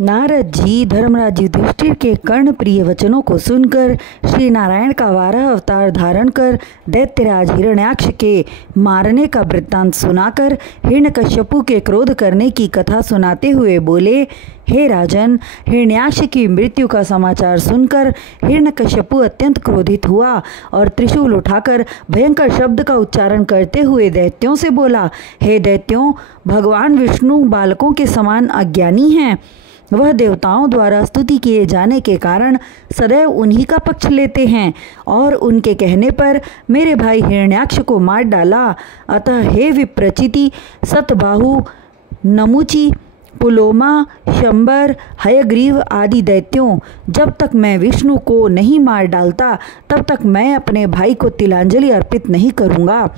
नारद जी धर्मराज युधिष्ठिर के कर्ण प्रिय वचनों को सुनकर श्री नारायण का 12 अवतार धारण कर दैत्यराज हिरण्याक्ष के मारने का वृत्तांत सुनाकर हिरण्यकश्यपु के क्रोध करने की कथा सुनाते हुए बोले, हे राजन, हिरण्याक्ष की मृत्यु का समाचार सुनकर हिरण्यकश्यपु अत्यंत क्रोधित हुआ और त्रिशूल उठाकर भयंकर शब्द का उच्चारण करते हुए दैत्यों से बोला, हे दैत्यों, भगवान विष्णु बालकों के समान अज्ञानी हैं। वह देवताओं द्वारा स्तुति किए जाने के कारण सदैव उन्हीं का पक्ष लेते हैं और उनके कहने पर मेरे भाई हिरण्याक्ष को मार डाला। अतः हे विप्रचिति, सतबाहु, नमुचि, पुलोमा, शंबर, हयग्रीव आदि दैत्यों, जब तक मैं विष्णु को नहीं मार डालता तब तक मैं अपने भाई को तिलांजलि अर्पित नहीं करूँगा।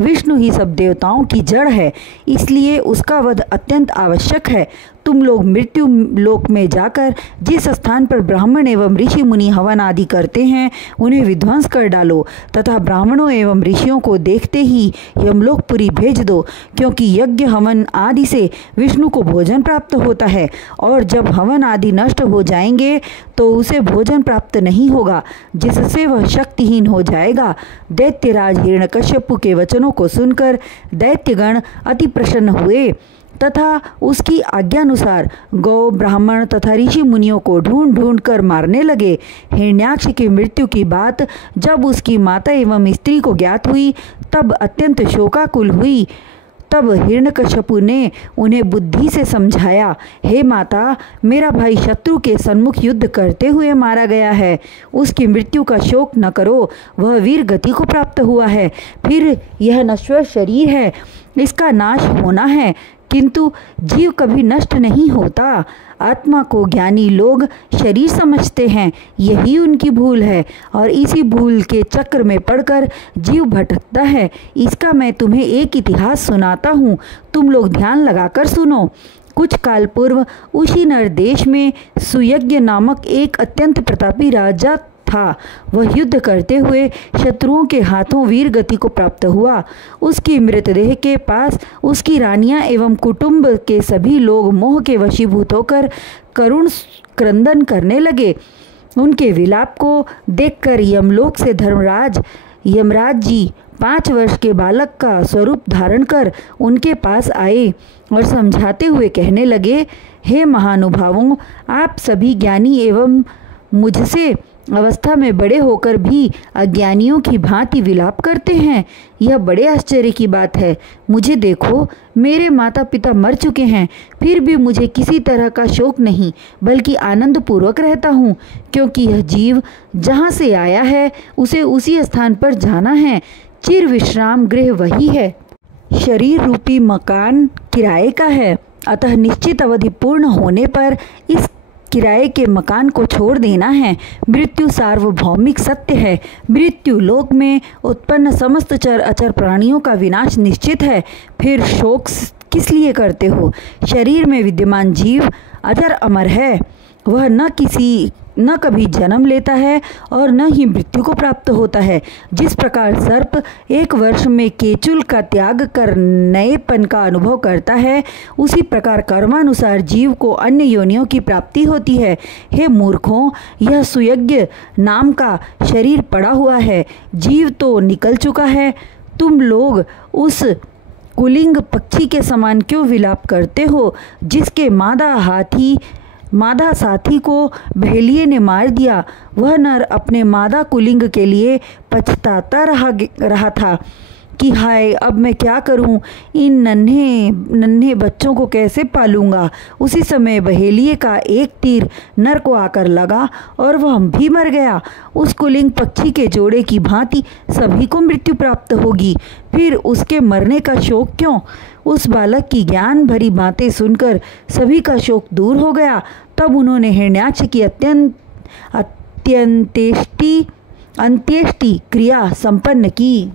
विष्णु ही सब देवताओं की जड़ है, इसलिए उसका वध अत्यंत आवश्यक है। तुम लोग मृत्यु लोक में जाकर जिस स्थान पर ब्राह्मण एवं ऋषि मुनि हवन आदि करते हैं उन्हें विध्वंस कर डालो तथा ब्राह्मणों एवं ऋषियों को देखते ही यमलोकपुरी भेज दो, क्योंकि यज्ञ हवन आदि से विष्णु को भोजन प्राप्त होता है और जब हवन आदि नष्ट हो जाएंगे तो उसे भोजन प्राप्त नहीं होगा, जिससे वह शक्तिहीन हो जाएगा। दैत्यराज हिरण्यकश्यपु के वचनों को सुनकर दैत्यगण अति प्रसन्न हुए तथा उसकी आज्ञानुसार गौ, ब्राह्मण तथा ऋषि मुनियों को ढूंढ ढूंढ कर मारने लगे। हिरण्याक्ष की मृत्यु की बात जब उसकी माता एवं स्त्री को ज्ञात हुई तब अत्यंत शोकाकुल हुई। तब हिरण्यकश्यपु ने उन्हें बुद्धि से समझाया, हे माता, मेरा भाई शत्रु के सन्मुख युद्ध करते हुए मारा गया है। उसकी मृत्यु का शोक न करो, वह वीर गति को प्राप्त हुआ है। फिर यह नश्वर शरीर है, इसका नाश होना है, किंतु जीव कभी नष्ट नहीं होता। आत्मा को ज्ञानी लोग शरीर समझते हैं, यही उनकी भूल है और इसी भूल के चक्र में पड़कर जीव भटकता है। इसका मैं तुम्हें एक इतिहास सुनाता हूँ, तुम लोग ध्यान लगाकर सुनो। कुछ काल पूर्व उसी नर देश में सुयज्ञ नामक एक अत्यंत प्रतापी राजा था। वह युद्ध करते हुए शत्रुओं के हाथों वीर गति को प्राप्त हुआ। उसकी मृतदेह के पास उसकी रानियां एवं कुटुंब के सभी लोग मोह के वशीभूत होकर करुण क्रंदन करने लगे। उनके विलाप को देखकर यमलोक से यमराज जी 5 वर्ष के बालक का स्वरूप धारण कर उनके पास आए और समझाते हुए कहने लगे, हे महानुभावों, आप सभी ज्ञानी एवं मुझसे अवस्था में बड़े होकर भी अज्ञानियों की भांति विलाप करते हैं। यह बड़े आश्चर्य की बात है। मुझे देखो, मेरे माता पिता मर चुके हैं, फिर भी मुझे किसी तरह का शोक नहीं, बल्कि आनंद पूर्वक रहता हूँ, क्योंकि यह जीव जहाँ से आया है उसे उसी स्थान पर जाना है। चिर विश्राम गृह वही है। शरीर रूपी मकान किराए का है, अतः निश्चित अवधि पूर्ण होने पर इस किराए के मकान को छोड़ देना है। मृत्यु सार्वभौमिक सत्य है। मृत्यु लोक में उत्पन्न समस्त चर अचर प्राणियों का विनाश निश्चित है। फिर शोक किस लिए करते हो? शरीर में विद्यमान जीव अजर अमर है, वह न कभी जन्म लेता है और न ही मृत्यु को प्राप्त होता है। जिस प्रकार सर्प 1 वर्ष में केचुल का त्याग कर नएपन का अनुभव करता है, उसी प्रकार कर्मानुसार जीव को अन्य योनियों की प्राप्ति होती है। हे मूर्खों, यह सुयज्ञ नाम का शरीर पड़ा हुआ है, जीव तो निकल चुका है। तुम लोग उस कुलिंग पक्षी के समान क्यों विलाप करते हो, जिसके मादा साथी को भेलिए ने मार दिया? वह नर अपने मादा कुलिंग के लिए पछताता रहा था कि हाय, अब मैं क्या करूं, इन नन्हे बच्चों को कैसे पालूंगा। उसी समय बहेलिए का एक तीर नर को आकर लगा और वह भी मर गया। उस कुलिंग पक्षी के जोड़े की भांति सभी को मृत्यु प्राप्त होगी, फिर उसके मरने का शोक क्यों? उस बालक की ज्ञान भरी बातें सुनकर सभी का शोक दूर हो गया। तब उन्होंने हिरण्याक्ष की अंत्येष्टि क्रिया संपन्न की।